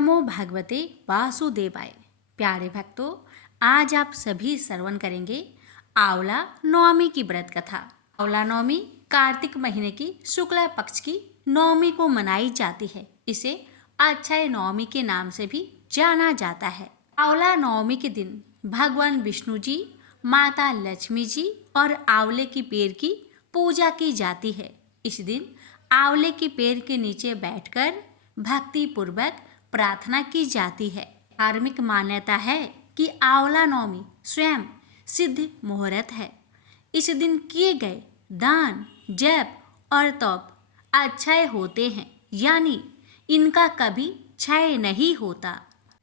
नमो भगवते वासुदेवाय। प्यारे भक्तों, आज आप सभी श्रवण करेंगे आंवला नवमी की व्रत कथा। आंवला नवमी कार्तिक महीने की शुक्ल पक्ष की नवमी को मनाई जाती है। इसे अक्षय नवमी के नाम से भी जाना जाता है। आंवला नवमी के दिन भगवान विष्णु जी, माता लक्ष्मी जी और आंवले की पेड़ की पूजा की जाती है। इस दिन आंवले के पेड़ के नीचे बैठकर भक्ति पूर्वक प्रार्थना की जाती है। धार्मिक मान्यता है कि आंवला नवमी स्वयं सिद्ध मुहूर्त है। इस दिन किए गए दान, जप और तप अक्षय होते हैं, यानी इनका कभी क्षय नहीं होता।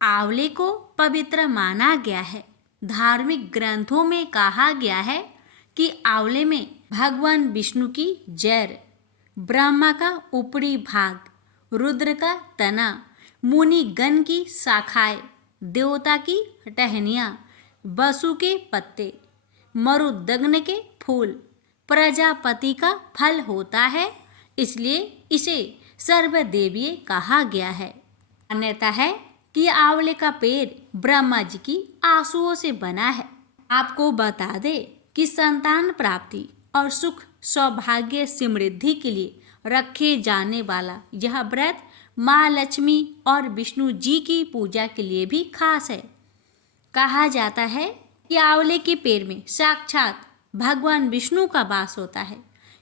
आंवले को पवित्र माना गया है। धार्मिक ग्रंथों में कहा गया है कि आंवले में भगवान विष्णु की जड़, ब्रह्मा का ऊपरी भाग, रुद्र का तना, मुनि गण की शाखाएं, देवता की टहनियाँ, बसु के पत्ते, मरुदग्न के फूल, प्रजापति का फल होता है। इसलिए इसे सर्वदेवीय कहा गया है। मान्यता है कि आंवले का पेड़ ब्रह्मा जी की आंसुओं से बना है। आपको बता दे कि संतान प्राप्ति और सुख सौभाग्य समृद्धि के लिए रखे जाने वाला यह व्रत माँ लक्ष्मी और विष्णु जी की पूजा के लिए भी खास है। कहा जाता है कि आंवले के पेड़ में साक्षात भगवान विष्णु का वास होता है।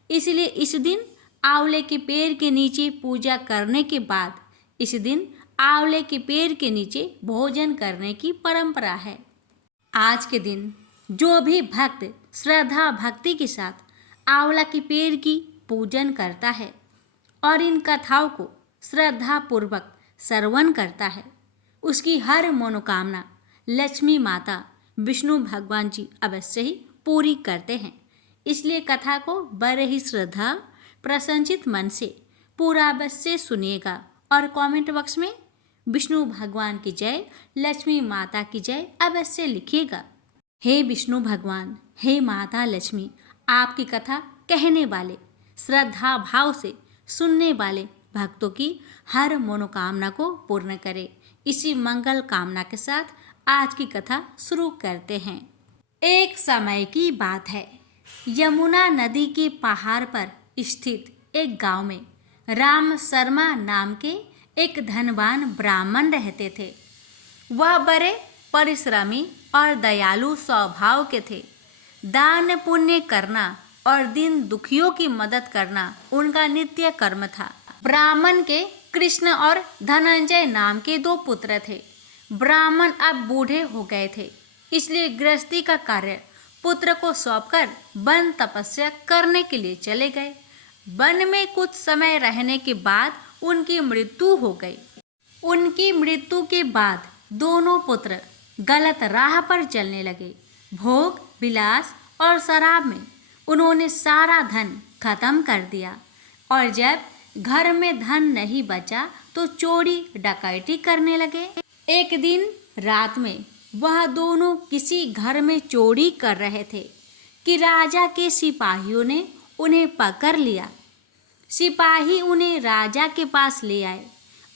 इसलिए इस दिन आंवले के पेड़ के नीचे पूजा करने के बाद इस दिन आंवले के पेड़ के नीचे भोजन करने की परंपरा है। आज के दिन जो भी भक्त श्रद्धा भक्ति के साथ आंवला के पेड़ की पूजन करता है और इन कथाओं को श्रद्धा पूर्वक श्रवण करता है, उसकी हर मनोकामना लक्ष्मी माता, विष्णु भगवान जी अवश्य ही पूरी करते हैं। इसलिए कथा को बड़े ही श्रद्धा प्रसन्नचित मन से पूरा अवश्य सुनिएगा और कमेंट बॉक्स में विष्णु भगवान की जय, लक्ष्मी माता की जय अवश्य लिखिएगा। हे विष्णु भगवान, हे माता लक्ष्मी, आपकी कथा कहने वाले, श्रद्धा भाव से सुनने वाले भक्तों की हर मनोकामना को पूर्ण करे। इसी मंगल कामना के साथ आज की कथा शुरू करते हैं। एक समय की बात है, यमुना नदी के पहाड़ पर स्थित एक गांव में राम शर्मा नाम के एक धनवान ब्राह्मण रहते थे। वह बड़े परिश्रमी और दयालु स्वभाव के थे। दान पुण्य करना और दीन दुखियों की मदद करना उनका नित्य कर्म था। ब्राह्मण के कृष्ण और धनंजय नाम के दो पुत्र थे। ब्राह्मण अब बूढ़े हो गए थे, इसलिए गृहस्थी का कार्य पुत्र को सौंपकर वन तपस्या करने के लिए चले गए। वन में कुछ समय रहने के बाद उनकी मृत्यु हो गई। उनकी मृत्यु के बाद दोनों पुत्र गलत राह पर चलने लगे। भोग विलास और शराब में उन्होंने सारा धन खत्म कर दिया और जब घर में धन नहीं बचा तो चोरी डकैती करने लगे। एक दिन रात में वह दोनों किसी घर में चोरी कर रहे थे कि राजा के सिपाहियों ने उन्हें पकड़ लिया। सिपाही उन्हें राजा के पास ले आए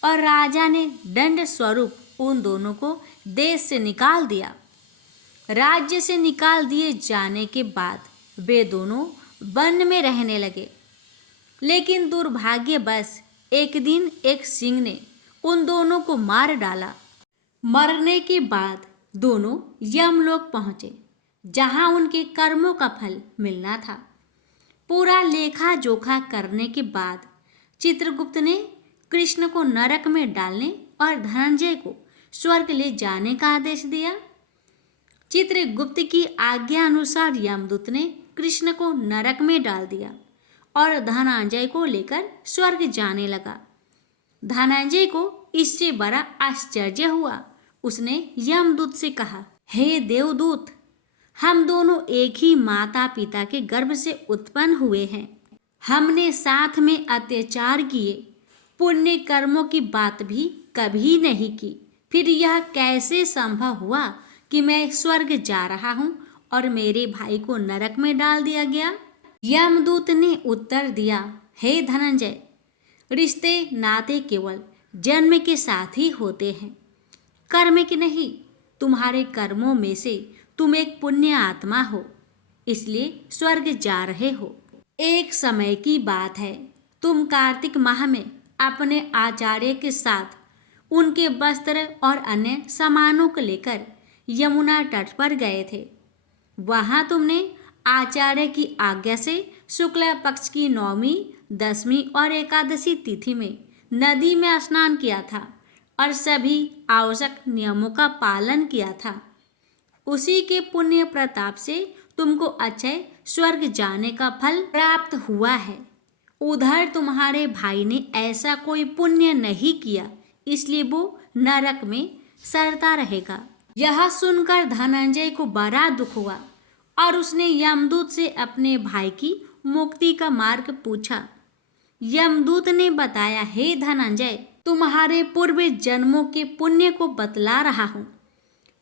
और राजा ने दंड स्वरूप उन दोनों को देश से निकाल दिया। राज्य से निकाल दिए जाने के बाद वे दोनों वन में रहने लगे। लेकिन दुर्भाग्यवश एक दिन एक सिंह ने उन दोनों को मार डाला। मरने के बाद दोनों यमलोक पहुँचे, जहाँ उनके कर्मों का फल मिलना था। पूरा लेखा जोखा करने के बाद चित्रगुप्त ने कृष्ण को नरक में डालने और धनंजय को स्वर्ग ले जाने का आदेश दिया। चित्रगुप्त की आज्ञा अनुसार यमदूत ने कृष्ण को नरक में डाल दिया और धनंजय को लेकर स्वर्ग जाने लगा। धनंजय को इससे बड़ा आश्चर्य हुआ। उसने यमदूत से कहा, हे देवदूत, हम दोनों एक ही माता पिता के गर्भ से उत्पन्न हुए हैं। हमने साथ में अत्याचार किए, पुण्य कर्मों की बात भी कभी नहीं की। फिर यह कैसे संभव हुआ कि मैं स्वर्ग जा रहा हूँ और मेरे भाई को नरक में डाल दिया गया? यमदूत ने उत्तर दिया, हे धनंजय, रिश्ते नाते केवल जन्म के साथ ही होते हैं, कर्म के नहीं। तुम्हारे कर्मों में से तुम एक पुण्य आत्मा हो, इसलिए स्वर्ग जा रहे हो। एक समय की बात है, तुम कार्तिक माह में अपने आचार्य के साथ उनके वस्त्र और अन्य सामानों को लेकर यमुना तट पर गए थे। वहां तुमने आचार्य की आज्ञा से शुक्ल पक्ष की 9वीं, 10वीं और एकादशी तिथि में नदी में स्नान किया था और सभी आवश्यक नियमों का पालन किया था। उसी के पुण्य प्रताप से तुमको अक्षय स्वर्ग जाने का फल प्राप्त हुआ है। उधर तुम्हारे भाई ने ऐसा कोई पुण्य नहीं किया, इसलिए वो नरक में सड़ता रहेगा। यह सुनकर धनंजय को बड़ा दुख हुआ और उसने यमदूत से अपने भाई की मुक्ति का मार्ग पूछा। यमदूत ने बताया, हे धनंजय, तुम्हारे पूर्व जन्मों के पुण्य को बतला रहा हूँ।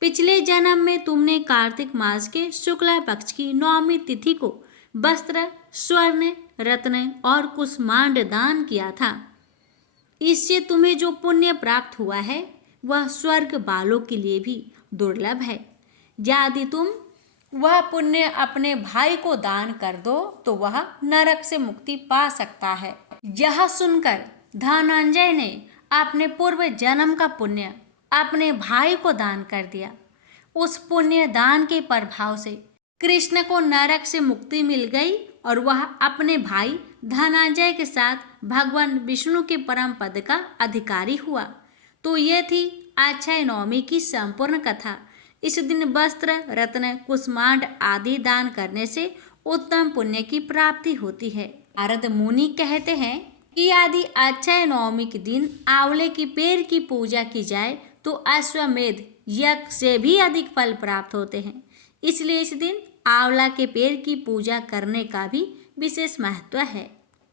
पिछले जन्म में तुमने कार्तिक मास के शुक्ला पक्ष की 9वीं तिथि को वस्त्र, स्वर्ण, रत्न और कुष्मांड दान किया था। इससे तुम्हें जो पुण्य प्राप्त हुआ है वह स्वर्ग वालों के लिए भी दुर्लभ है। यदि तुम वह पुण्य अपने भाई को दान कर दो तो वह नरक से मुक्ति पा सकता है। यह सुनकर धनंजय ने अपने पूर्व जन्म का पुण्य अपने भाई को दान कर दिया। उस पुण्य दान के प्रभाव से कृष्ण को नरक से मुक्ति मिल गई और वह अपने भाई धनंजय के साथ भगवान विष्णु के परम पद का अधिकारी हुआ। तो ये थी अक्षय नवमी की संपूर्ण कथा। इस दिन वस्त्र, रत्न, कुष्मांड आदि दान करने से उत्तम पुण्य की प्राप्ति होती है। नारद मुनि कहते हैं कि यदि अक्षय नवमी के दिन आंवले की पेड़ की पूजा की जाए तो अश्वमेध यज्ञ से भी अधिक फल प्राप्त होते हैं। इसलिए इस दिन आंवला के पेड़ की पूजा करने का भी विशेष महत्व है।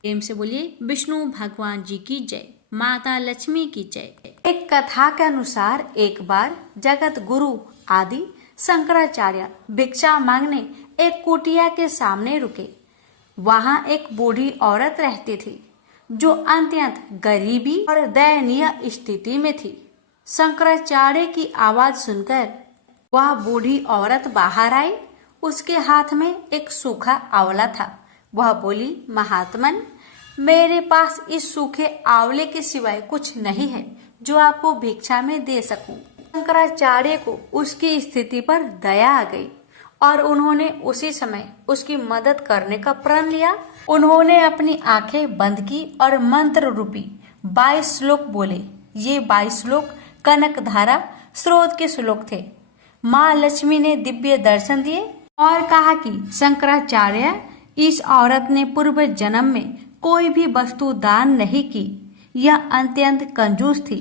प्रेम से बोलिए विष्णु भगवान जी की जय, माता लक्ष्मी की जय। एक कथा के अनुसार एक बार जगत गुरु आदि शंकराचार्य भिक्षा मांगने एक कुटिया के सामने रुके। वहां एक बूढ़ी औरत रहती थी जो अत्यंत गरीबी और दयनीय स्थिति में थी। शंकराचार्य की आवाज सुनकर वह बूढ़ी औरत बाहर आई। उसके हाथ में एक सूखा आंवला था। वह बोली, महात्मन, मेरे पास इस सूखे आंवले के सिवाय कुछ नहीं है जो आपको भिक्षा में दे सकूं। शंकराचार्य को उसकी स्थिति पर दया आ गई और उन्होंने उसी समय उसकी मदद करने का प्रण लिया। उन्होंने अपनी आंखें बंद की और मंत्र रूपी 22 श्लोक बोले। ये 22 श्लोक कनकधारा स्रोत के श्लोक थे। माँ लक्ष्मी ने दिव्य दर्शन दिए और कहा कि शंकराचार्य, इस औरत ने पूर्व जन्म में कोई भी वस्तु दान नहीं की। यह अत्यंत कंजूस थी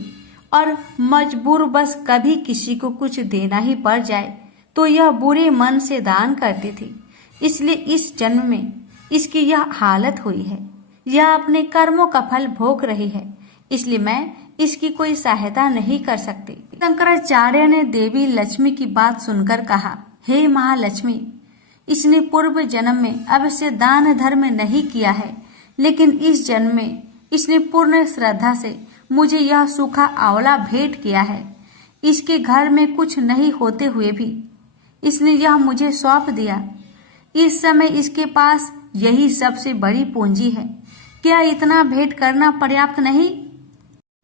और मजबूर बस कभी किसी को कुछ देना ही पड़ जाए तो यह बुरे मन से दान करती थी। इसलिए इस जन्म में इसकी यह हालत हुई है। यह अपने कर्मों का फल भोग रही है, इसलिए मैं इसकी कोई सहायता नहीं कर सकती। शंकराचार्य ने देवी लक्ष्मी की बात सुनकर कहा, हे महालक्ष्मी, इसने पूर्व जन्म में अवश्य दान धर्म नहीं किया है, लेकिन इस जन्म में इसने पूर्ण श्रद्धा से मुझे यह सूखा आंवला भेंट किया है। इसके घर में कुछ नहीं होते हुए भी इसने यह मुझे सौंप दिया। इस समय इसके पास यही सबसे बड़ी पूंजी है। क्या इतना भेंट करना पर्याप्त नहीं?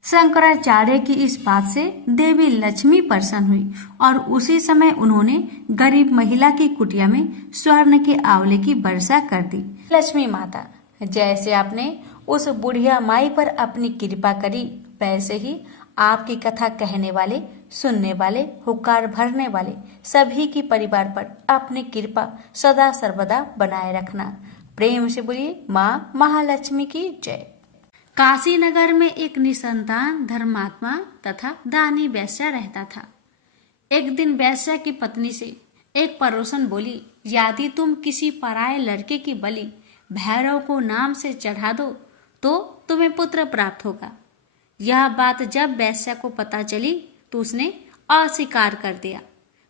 शंकराचार्य की इस बात से देवी लक्ष्मी प्रसन्न हुई और उसी समय उन्होंने गरीब महिला की कुटिया में स्वर्ण के आंवले की वर्षा कर दी। लक्ष्मी माता, जैसे आपने उस बुढ़िया माई पर अपनी कृपा करी, वैसे ही आपकी कथा कहने वाले, सुनने वाले, हुक्कार भरने वाले सभी की परिवार पर अपनी कृपा सदा सर्वदा बनाए रखना। प्रेम से बोलिए माँ महालक्ष्मी की जय। काशी नगर में एक निसंतान धर्मात्मा तथा दानी वैश्या रहता था। एक दिन वैश्या की पत्नी से एक पड़ोसन बोली, यदि तुम किसी पराये लड़के की बलि भैरव को नाम से चढ़ा दो तो तुम्हें पुत्र प्राप्त होगा। यह बात जब वैश्या को पता चली तो उसने अस्वीकार कर दिया,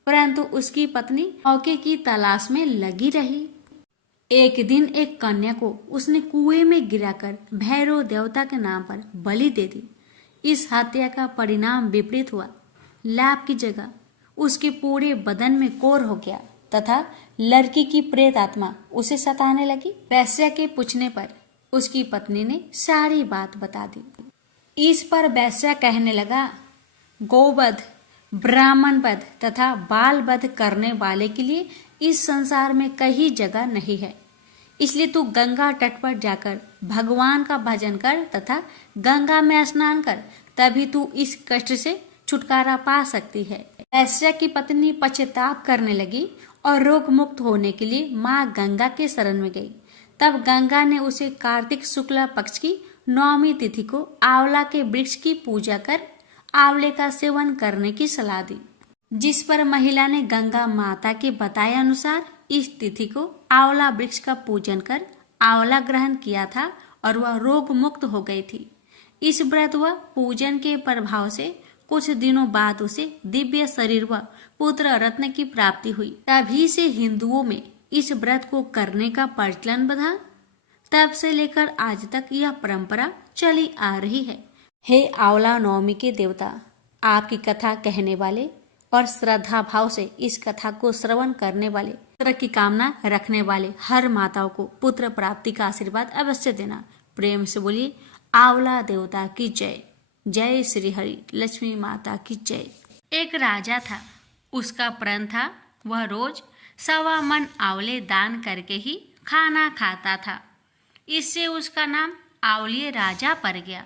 परंतु उसकी पत्नी मौके की तलाश में लगी रही। एक दिन एक कन्या को उसने कुएं में गिराकर भैरव देवता के नाम पर बलि दे दी। इस हत्या का परिणाम विपरीत हुआ। लाभ की जगह उसके पूरे बदन में कोर हो गया तथा लड़की की प्रेत आत्मा उसे सताने लगी। वैश्या के पूछने पर उसकी पत्नी ने सारी बात बता दी। इस पर वैश्या कहने लगा, गोवध, ब्राह्मण वध तथा बाल वध करने वाले के लिए इस संसार में कहीं जगह नहीं है। इसलिए तू गंगा तट पर जाकर भगवान का भजन कर तथा गंगा में स्नान कर, तभी तू इस कष्ट से छुटकारा पा सकती है। वैश्या की पत्नी पश्चाताप करने लगी और रोग मुक्त होने के लिए माँ गंगा के शरण में गई। तब गंगा ने उसे कार्तिक शुक्ला पक्ष की 9वीं तिथि को आंवला के वृक्ष की पूजा कर आंवले का सेवन करने की सलाह दी, जिस पर महिला ने गंगा माता के बताए अनुसार इस तिथि को आंवला वृक्ष का पूजन कर आंवला ग्रहण किया था और वह रोग मुक्त हो गई थी। इस व्रत व पूजन के प्रभाव से कुछ दिनों बाद उसे दिव्य शरीर व पुत्र रत्न की प्राप्ति हुई। तभी से हिंदुओं में इस व्रत को करने का प्रचलन बढ़ा। तब से लेकर आज तक यह परंपरा चली आ रही है। हे आंवला नवमी के देवता, आपकी कथा कहने वाले और श्रद्धा भाव से इस कथा को श्रवण करने वाले, पुत्र की कामना रखने वाले हर माताओं को पुत्र प्राप्ति का आशीर्वाद अवश्य देना। प्रेम से बोलिए आंवला देवता की जय। जय श्री हरि, लक्ष्मी माता की जय। एक राजा था, उसका प्रण था वह रोज 1.25 मन आंवले दान करके ही खाना खाता था। इससे उसका नाम आंवलिये राजा पड़ गया।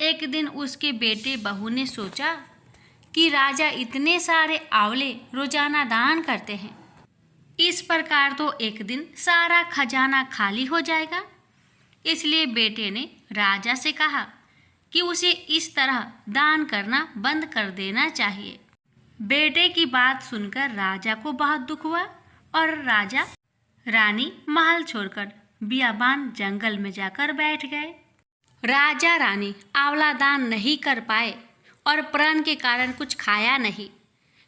एक दिन उसके बेटे बहू ने सोचा कि राजा इतने सारे आंवले रोजाना दान करते हैं, इस प्रकार तो एक दिन सारा खजाना खाली हो जाएगा। इसलिए बेटे ने राजा से कहा कि उसे इस तरह दान करना बंद कर देना चाहिए। बेटे की बात सुनकर राजा को बहुत दुख हुआ और राजा रानी महल छोड़कर बियाबान जंगल में जाकर बैठ गए। राजा रानी आंवला दान नहीं कर पाए और प्रण के कारण कुछ खाया नहीं।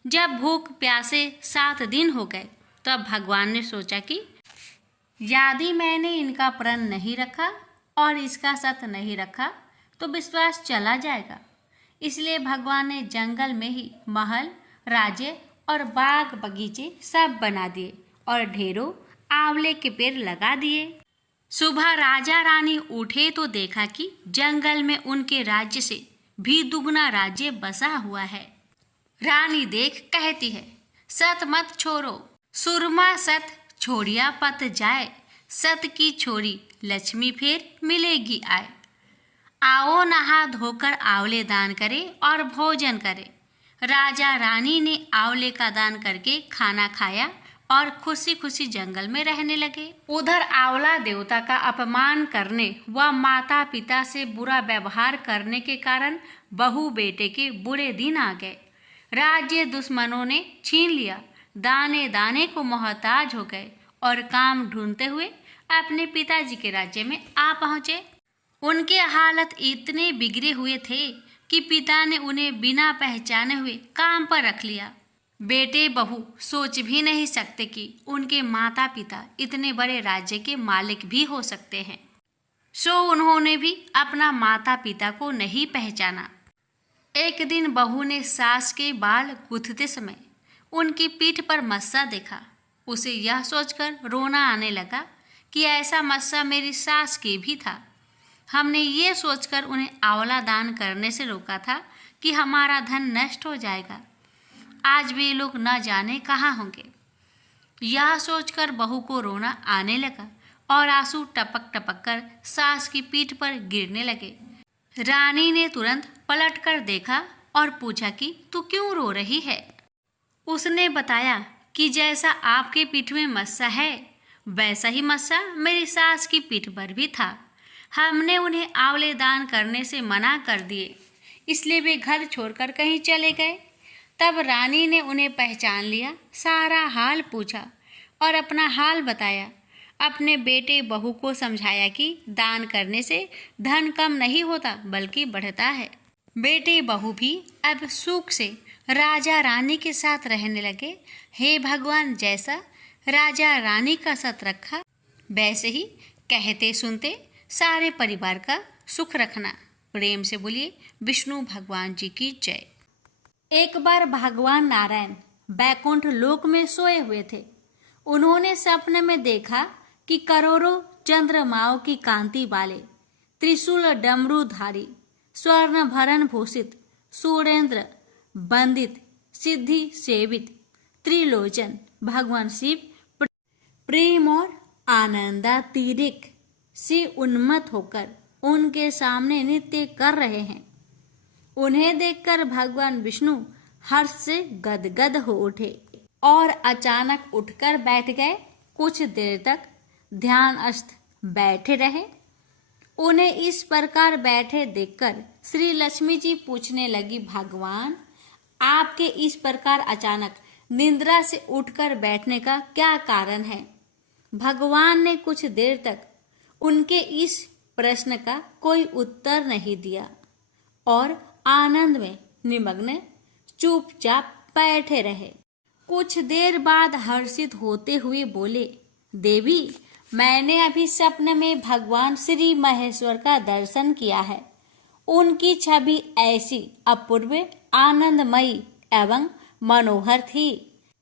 जब भूख प्यासे 7 दिन हो गए तब भगवान ने सोचा कि यदि मैंने इनका प्रण नहीं रखा और इसका सत नहीं रखा तो विश्वास चला जाएगा। इसलिए भगवान ने जंगल में ही महल, राज्य और बाग बगीचे सब बना दिए और ढेरों आंवले के पेड़ लगा दिए। सुबह राजा रानी उठे तो देखा कि जंगल में उनके राज्य से भी दुगना राज्य बसा हुआ है। रानी देख कहती है, सत मत छोड़ो, सुरमा सत छोड़िया पत जाए, सत की छोरी लक्ष्मी फिर मिलेगी आए। आओ नहा धोकर आंवले दान करें और भोजन करें। राजा रानी ने आंवले का दान करके खाना खाया और खुशी खुशी जंगल में रहने लगे। उधर आंवला देवता का अपमान करने व माता पिता से बुरा व्यवहार करने के कारण बहू बेटे के बुरे दिन आ गए। राज्य दुश्मनों ने छीन लिया, दाने दाने को मोहताज हो गए और काम ढूंढते हुए अपने पिताजी के राज्य में आ पहुँचे। उनके हालत इतने बिगड़े हुए थे कि पिता ने उन्हें बिना पहचाने हुए काम पर रख लिया। बेटे बहू सोच भी नहीं सकते कि उनके माता पिता इतने बड़े राज्य के मालिक भी हो सकते हैं। सो उन्होंने भी अपना माता पिता को नहीं पहचाना। एक दिन बहू ने सास के बाल गूंथते समय उनकी पीठ पर मस्सा देखा। उसे यह सोचकर रोना आने लगा कि ऐसा मस्सा मेरी सास के भी था। हमने ये सोचकर उन्हें आंवला दान करने से रोका था कि हमारा धन नष्ट हो जाएगा। आज वे लोग न जाने कहाँ होंगे। यह सोचकर बहू को रोना आने लगा और आंसू टपक टपक कर सास की पीठ पर गिरने लगे। रानी ने तुरंत पलट कर देखा और पूछा कि तू क्यों रो रही है। उसने बताया कि जैसा आपके पीठ में मस्सा है वैसा ही मस्सा मेरी सास की पीठ पर भी था। हमने उन्हें आंवले दान करने से मना कर दिए, इसलिए वे घर छोड़कर कहीं चले गए। तब रानी ने उन्हें पहचान लिया, सारा हाल पूछा और अपना हाल बताया। अपने बेटे बहू को समझाया कि दान करने से धन कम नहीं होता बल्कि बढ़ता है। बेटे बहू भी अब सुख से राजा रानी के साथ रहने लगे। हे भगवान, जैसा राजा रानी का सत रखा वैसे ही कहते सुनते सारे परिवार का सुख रखना। प्रेम से बोलिए विष्णु भगवान जी की जय। एक बार भगवान नारायण बैकुंठ लोक में सोए हुए थे। उन्होंने सपने में देखा कि करोड़ों चंद्रमाओं की कांति वाले त्रिशूल डमरूधारी स्वर्ण भरण भूषित सूर्येंद्र बंदित सिद्धि सेवित त्रिलोचन भगवान शिव प्रेम और आनंदातिरिक्त से उन्मत्त होकर उनके सामने नृत्य कर रहे हैं। उन्हें देखकर भगवान विष्णु हर्ष से गदगद हो उठे और अचानक उठकर बैठ गए। कुछ देर तक ध्यानस्थ बैठे रहे। उन्हें इस प्रकार बैठे देखकर श्री लक्ष्मी जी पूछने लगी, भगवान आपके इस प्रकार अचानक निद्रा से उठकर बैठने का क्या कारण है? भगवान ने कुछ देर तक उनके इस प्रश्न का कोई उत्तर नहीं दिया और आनंद में निमग्न चुपचाप बैठे रहे। कुछ देर बाद हर्षित होते हुए बोले, देवी मैंने अभी सपने में भगवान श्री महेश्वर का दर्शन किया है। उनकी छवि ऐसी अपूर्व आनंदमयी एवं मनोहर थी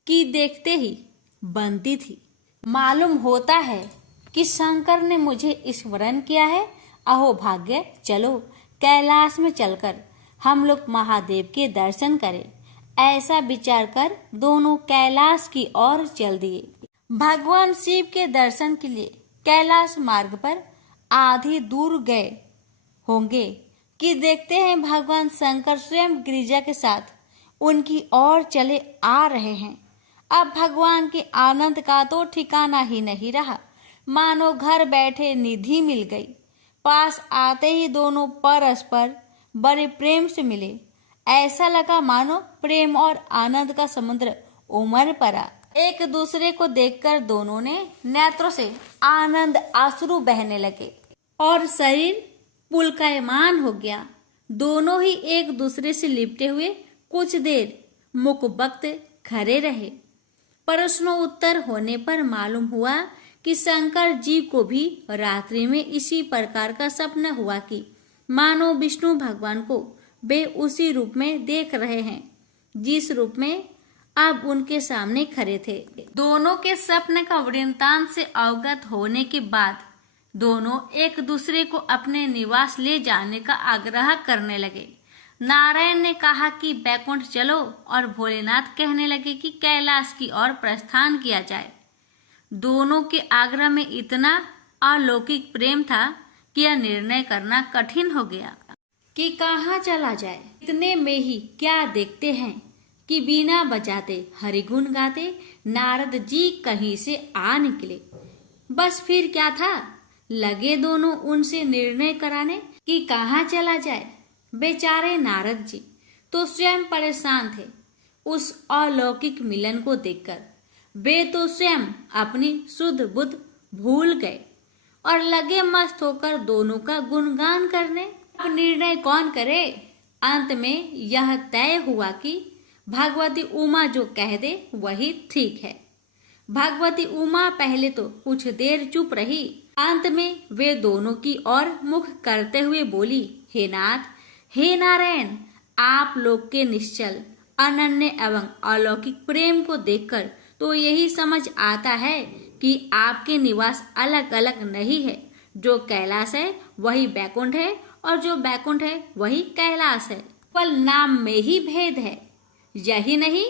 कि देखते ही बनती थी। मालूम होता है कि शंकर ने मुझे स्मरण किया है। अहो भाग्य, चलो कैलाश में चलकर हम लोग महादेव के दर्शन करें। ऐसा विचार कर दोनों कैलाश की ओर चल दिए। भगवान शिव के दर्शन के लिए कैलाश मार्ग पर आधी दूर गए होंगे कि देखते हैं भगवान शंकर स्वयं गिरिजा के साथ उनकी ओर चले आ रहे हैं। अब भगवान के आनंद का तो ठिकाना ही नहीं रहा। मानो घर बैठे निधि मिल गई। पास आते ही दोनों परस्पर बड़े प्रेम से मिले। ऐसा लगा मानो प्रेम और आनंद का समुद्र उमड़ पड़ा। एक दूसरे को देखकर दोनों ने नेत्रों से आनंद आंसू बहने लगे और शरीर पुलकायमान हो गया। दोनों ही एक दूसरे से लिपटे हुए कुछ देर मुखबख्त खड़े रहे। प्रश्नोत्तर होने पर मालूम हुआ कि शंकर जी को भी रात्रि में इसी प्रकार का सपना हुआ कि मानो विष्णु भगवान को वे उसी रूप में देख रहे हैं जिस रूप में अब उनके सामने खड़े थे। दोनों के सपने का वृत्तांत से अवगत होने के बाद दोनों एक दूसरे को अपने निवास ले जाने का आग्रह करने लगे। नारायण ने कहा कि बैकुंठ चलो और भोलेनाथ कहने लगे कि कैलाश की ओर प्रस्थान किया जाए। दोनों के आग्रह में इतना अलौकिक प्रेम था कि यह निर्णय करना कठिन हो गया कि कहाँ चला जाए। इतने में ही क्या देखते हैं कि बीना बजाते हरिगुण गाते नारद जी कहीं से आ निकले। बस फिर क्या था, लगे दोनों उनसे निर्णय कराने कि कहाँ चला जाए। बेचारे नारद जी तो स्वयं परेशान थे उस अलौकिक मिलन को देखकर। वे तो स्वयं अपनी शुद्ध बुद्ध भूल गए और लगे मस्त होकर दोनों का गुणगान करने। अब निर्णय कौन करे? अंत में यह तय हुआ कि भगवती उमा जो कह दे वही ठीक है। भगवती उमा पहले तो कुछ देर चुप रही। अंत में वे दोनों की ओर मुख करते हुए बोली, हे नाथ, हे नारायण, आप लोग के निश्चल अनन्य एवं अलौकिक प्रेम को देखकर तो यही समझ आता है कि आपके निवास अलग अलग नहीं है। जो कैलाश है वही बैकुंठ है और जो बैकुंठ है वही कैलाश है। केवल नाम में ही भेद है। यही नहीं,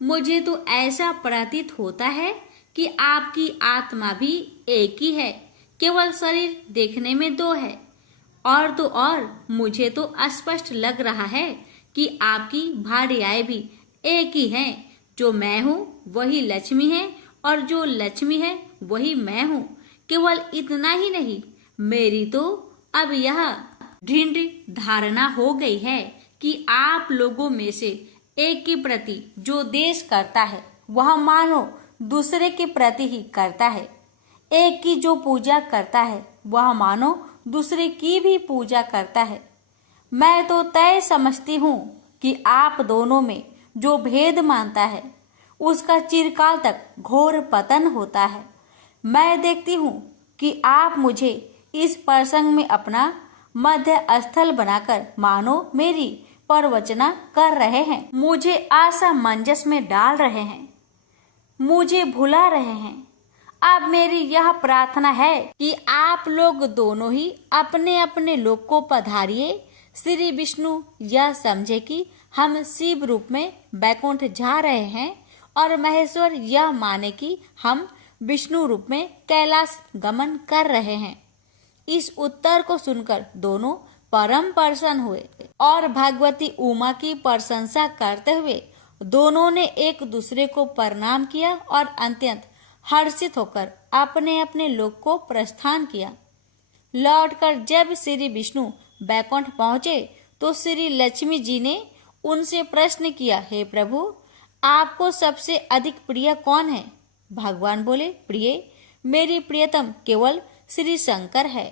मुझे तो ऐसा प्रतीत होता है कि आपकी आत्मा भी एक ही है। केवल शरीर देखने में दो है। और तो और मुझे तो स्पष्ट लग रहा है कि आपकी भार्याएं भी एक ही हैं। जो मैं हूँ वही लक्ष्मी है और जो लक्ष्मी है वही मैं हूँ। केवल इतना ही नहीं, मेरी तो अब यह दृढ़ धारणा हो गई है कि आप लोगों में से एक के प्रति जो देश करता है वह मानो दूसरे के प्रति ही करता है। एक की जो पूजा करता है वह मानो दूसरे की भी पूजा करता है। मैं तो तय समझती हूँ कि आप दोनों में जो भेद मानता है उसका चिरकाल तक घोर पतन होता है। मैं देखती हूँ कि आप मुझे इस प्रसंग में अपना मध्य स्थल बनाकर मानो मेरी प्रवचना कर रहे हैं, मुझे असमंजस में डाल रहे हैं, मुझे भुला रहे हैं। अब मेरी यह प्रार्थना है कि आप लोग दोनों ही अपने अपने लोक को पधारिए। श्री विष्णु यह समझे कि हम शिव रूप में बैकुंठ जा रहे हैं और महेश्वर यह माने कि हम विष्णु रूप में कैलाश गमन कर रहे हैं। इस उत्तर को सुनकर दोनों परम प्रसन्न हुए और भगवती उमा की प्रशंसा करते हुए दोनों ने एक दूसरे को प्रणाम किया और अत्यंत हर्षित होकर अपने अपने लोक को प्रस्थान किया। लौटकर जब श्री विष्णु बैकुंठ पहुंचे तो श्री लक्ष्मी जी ने उनसे प्रश्न किया, हे प्रभु, आपको सबसे अधिक प्रिय कौन है? भगवान बोले, प्रिय, मेरी प्रियतम केवल श्री शंकर है।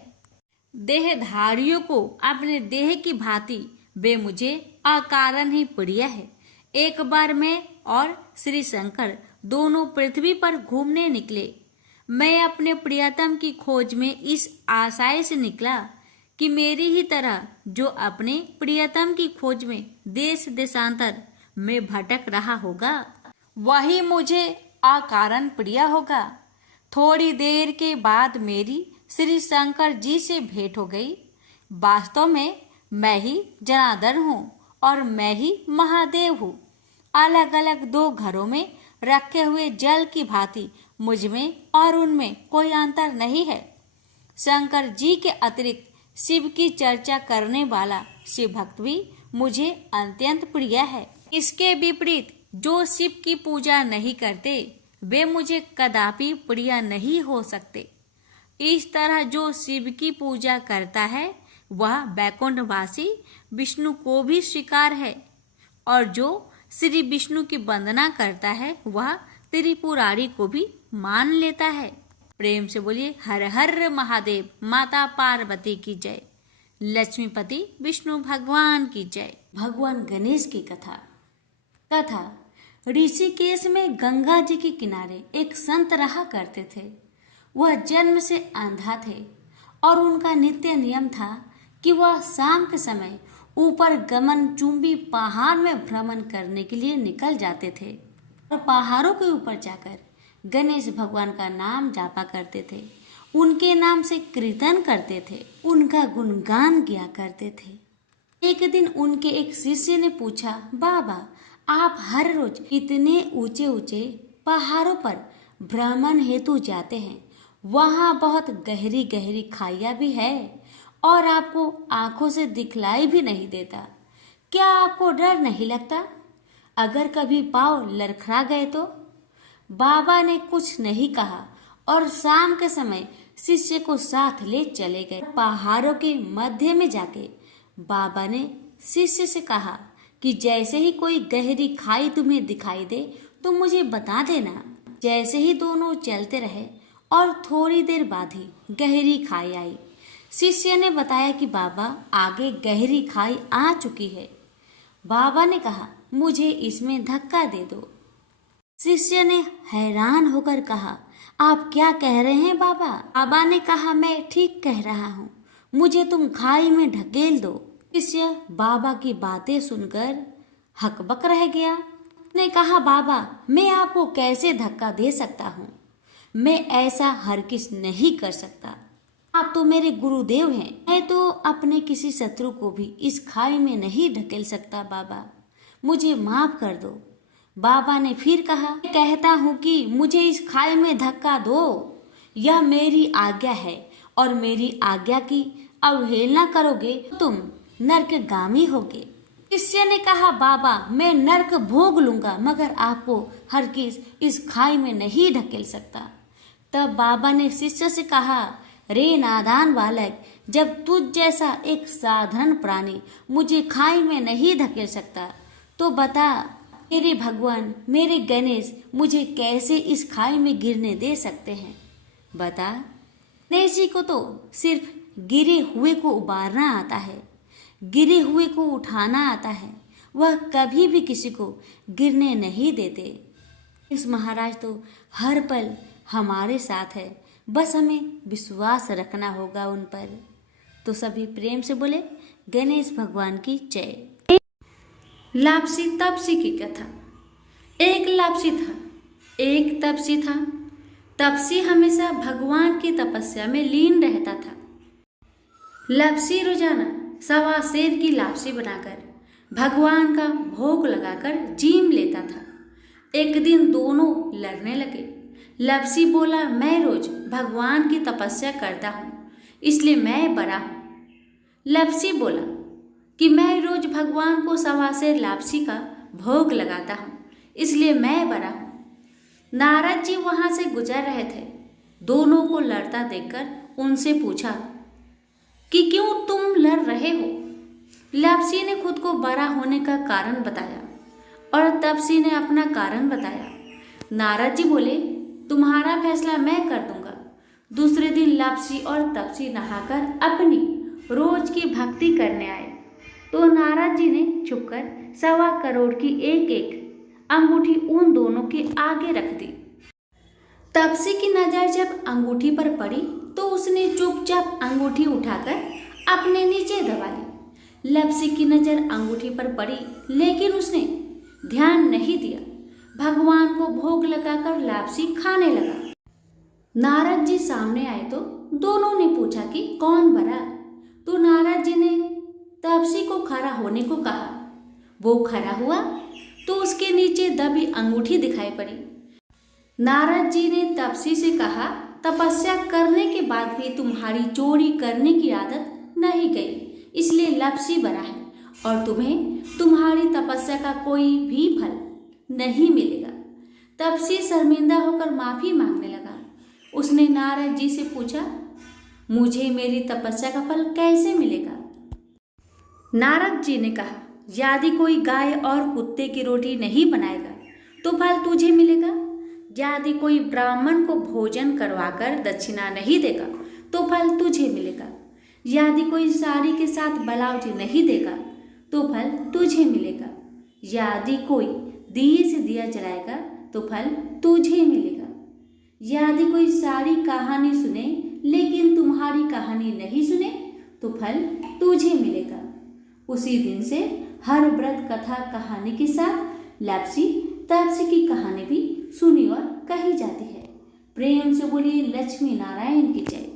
देहधारियों को अपने देह की भांति वे मुझे अकारण ही प्रिय है। एक बार मैं और श्री शंकर दोनों पृथ्वी पर घूमने निकले। मैं अपने प्रियतम की खोज में इस आशय से निकला कि मेरी ही तरह जो अपने प्रियतम की खोज में देश देशांतर में भटक रहा होगा, वही मुझे अकारण प्रिय होगा। थोड़ी देर के बाद मेरी श्री शंकर जी से भेंट हो गई। वास्तव में मैं ही जनार्दन हूँ और मैं ही महादेव हूँ। अलग अलग दो घरों में रखे हुए जल की भांति मुझ में और उनमें कोई अंतर नहीं है। शंकर जी के अतिरिक्त शिव की चर्चा करने वाला शिव भक्त भी मुझे अत्यंत प्रिय है। इसके विपरीत जो शिव की पूजा नहीं करते वे मुझे कदापि प्रिय नहीं हो सकते। इस तरह जो शिव की पूजा करता है वह बैकुंठवासी विष्णु को भी स्वीकार है और जो श्री विष्णु की वंदना करता है वह त्रिपुरारी को भी मान लेता है। प्रेम से बोलिए हर हर महादेव। माता पार्वती की जय। लक्ष्मीपति विष्णु भगवान की जय। भगवान गणेश की कथा ऋषिकेश में गंगा जी के किनारे एक संत रहा करते थे। वह जन्म से अंधा थे और उनका नित्य नियम था कि वह शाम के समय ऊपर गमन चुंबी पहाड़ में भ्रमण करने के लिए निकल जाते थे और पहाड़ों के ऊपर जाकर गणेश भगवान का नाम जापा करते थे, उनके नाम से कीर्तन करते थे, उनका गुणगान किया करते थे। एक दिन उनके एक शिष्य ने पूछा, बाबा, आप हर रोज इतने ऊंचे ऊंचे पहाड़ों पर भ्रमण हेतु जाते हैं, वहाँ बहुत गहरी गहरी खाइयाँ भी है और आपको आंखों से दिखलाई भी नहीं देता, क्या आपको डर नहीं लगता? अगर कभी पाँव लड़खड़ा गए तो? बाबा ने कुछ नहीं कहा और शाम के समय शिष्य को साथ ले चले गए। पहाड़ों के मध्य में जाके बाबा ने शिष्य से कहा कि जैसे ही कोई गहरी खाई तुम्हें दिखाई दे तो मुझे बता देना। जैसे ही दोनों चलते रहे और थोड़ी देर बाद ही गहरी खाई आई। शिष्य ने बताया कि बाबा, आगे गहरी खाई आ चुकी है। बाबा ने कहा, मुझे इसमें धक्का दे दो। शिष्य ने हैरान होकर कहा, आप क्या कह रहे हैं बाबा? बाबा ने कहा, मैं ठीक कह रहा हूँ, मुझे तुम खाई में ढकेल दो। शिष्य बाबा की बातें सुनकर हकबक रह गया। ने कहा, बाबा, मैं आपको कैसे धक्का दे सकता हूँ? मैं ऐसा हरगिज नहीं कर सकता। आप तो मेरे गुरुदेव हैं। मैं तो अपने किसी शत्रु को भी इस खाई में नहीं ढकेल सकता। बाबा, मुझे माफ कर दो। बाबा ने फिर कहा, कहता हूँ कि मुझे इस खाई में धक्का दो। यह मेरी आज्ञा है और मेरी आज्ञा की अवहेलना करोगे तो तुम नरकगामी होगे। शिष्य ने कहा, बाबा, मैं नरक भोग लूंगा मगर आपको हरगिज इस खाई में नहीं ढकेल सकता। तब बाबा ने शिष्य से कहा, रे नादान बालक, जब तुझ जैसा एक साधारण प्राणी मुझे खाई में नहीं धकेल सकता तो बता, मेरे भगवान, मेरे गणेश मुझे कैसे इस खाई में गिरने दे सकते हैं? बता। गणेश जी को तो सिर्फ गिरे हुए को उबारना आता है, गिरे हुए को उठाना आता है। वह कभी भी किसी को गिरने नहीं देते। इस महाराज तो हर पल हमारे साथ है, बस हमें विश्वास रखना होगा उन पर। तो सभी प्रेम से बोले गणेश भगवान की जय। लापसी तपसी की कथा। एक लापसी था, एक तपसी था। तपसी हमेशा भगवान की तपस्या में लीन रहता था। लापसी रोजाना 1.25 सेर की लापसी बनाकर भगवान का भोग लगाकर जीम लेता था। एक दिन दोनों लड़ने लगे। लापसी बोला, मैं रोज भगवान की तपस्या करता हूँ, इसलिए मैं बड़ा हूँ। लापसी बोला कि मैं रोज भगवान को 1.25 सेर लापसी का भोग लगाता हूँ, इसलिए मैं बड़ा हूँ। नारद जी वहां से गुजर रहे थे। दोनों को लड़ता देखकर उनसे पूछा कि क्यों तुम लड़ रहे हो। लापसी ने खुद को बड़ा होने का कारण बताया और तपसी ने अपना कारण बताया। नारद जी बोले, तुम्हारा फैसला मैं कर दूंगा। दूसरे दिन लापसी और तपसी नहाकर अपनी रोज की भक्ति करने आए तो नारद जी ने छुपकर 1.25 करोड़ की एक एक अंगूठी उन दोनों के आगे रख दी। तपसी की नजर जब अंगूठी पर पड़ी तो उसने चुपचाप अंगूठी उठाकर अपने नीचे दबा ली। लापसी की नजर अंगूठी पर पड़ी लेकिन उसने ध्यान नहीं दिया। भगवान को भोग लगाकर लापसी खाने लगा। नारद जी सामने आए तो दोनों ने पूछा कि कौन बड़ा। तो नारद जी ने तपसी को खड़ा होने को कहा। वो खड़ा हुआ तो उसके नीचे दबी अंगूठी दिखाई पड़ी। नारद जी ने तपसी से कहा, तपस्या करने के बाद भी तुम्हारी चोरी करने की आदत नहीं गई, इसलिए लापसी बड़ा है और तुम्हें तुम्हारी तपस्या का कोई भी फल नहीं मिलेगा। तपसी शर्मिंदा होकर माफी मांगने लगा। उसने नारद जी से पूछा, मुझे मेरी तपस्या का फल कैसे मिलेगा। नारद जी ने कहा, यदि कोई गाय और कुत्ते की रोटी नहीं बनाएगा तो फल तुझे मिलेगा। यदि कोई ब्राह्मण को भोजन करवाकर दक्षिणा नहीं देगा तो फल तुझे मिलेगा। यदि कोई साड़ी के साथ ब्लाउज नहीं देगा तो फल तुझे मिलेगा। यदि कोई दिए से दिया जलाएगा तो फल तुझे मिलेगा। यदि कोई सारी कहानी सुने लेकिन तुम्हारी कहानी नहीं सुने तो फल तुझे मिलेगा। उसी दिन से हर व्रत कथा कहानी के साथ लापसी तपसी की कहानी भी सुनी और कही जाती है। प्रेम से बोलिए लक्ष्मी नारायण की जय।